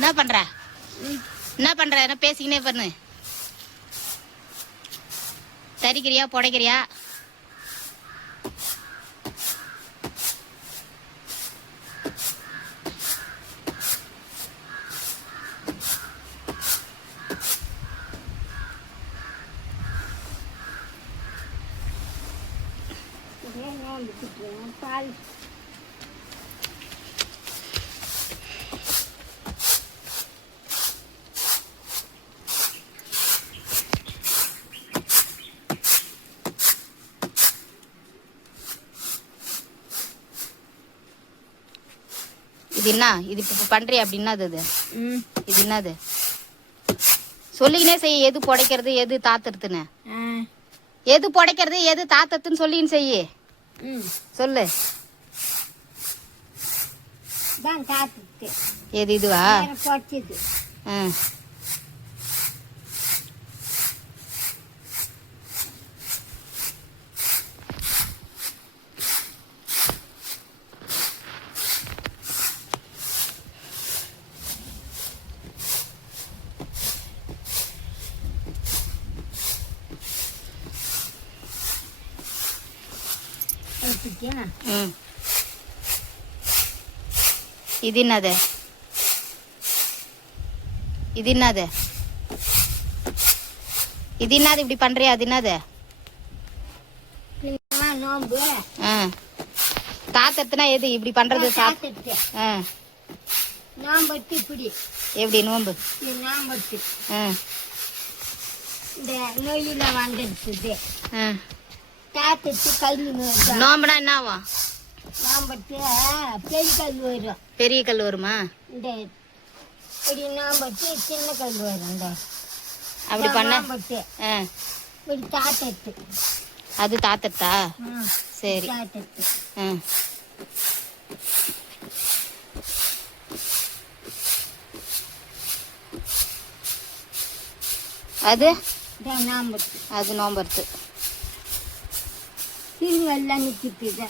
என்ன பண்ற? என்ன பண்ற? என்ன பேசிக்கினே பண்ணு. தரிக்கிறியா புடைக்கிறியா? இது என்ன? இது இப்ப பண்றியா? அப்படின்னா அது இது என்னது? சொல்லிக்கினே செய்ய. எது புடைக்கிறது எது தாத்துறதுன்னு. எது புடைக்கிறது எது தாத்தத்துன்னு சொல்லின்னு செய்ய. சொல்லு. எது இதுவா? இது என்னது? இது என்னது? இது என்னது இப்படி பண்றியா? அது என்னது? தாத்தத்துனா எது இப்படி பண்றது? எப்படி நோம்பு? நோம்புனா என்ன ஆகும்? பெரிய கல் வருமா? சின்ன கல் வரும். அப்படி பண்ண அது தாத்தத்தா? சரி. அது அது நோம்பருத்து. திரும்ப எல்லாம் நிற்கிட்டு.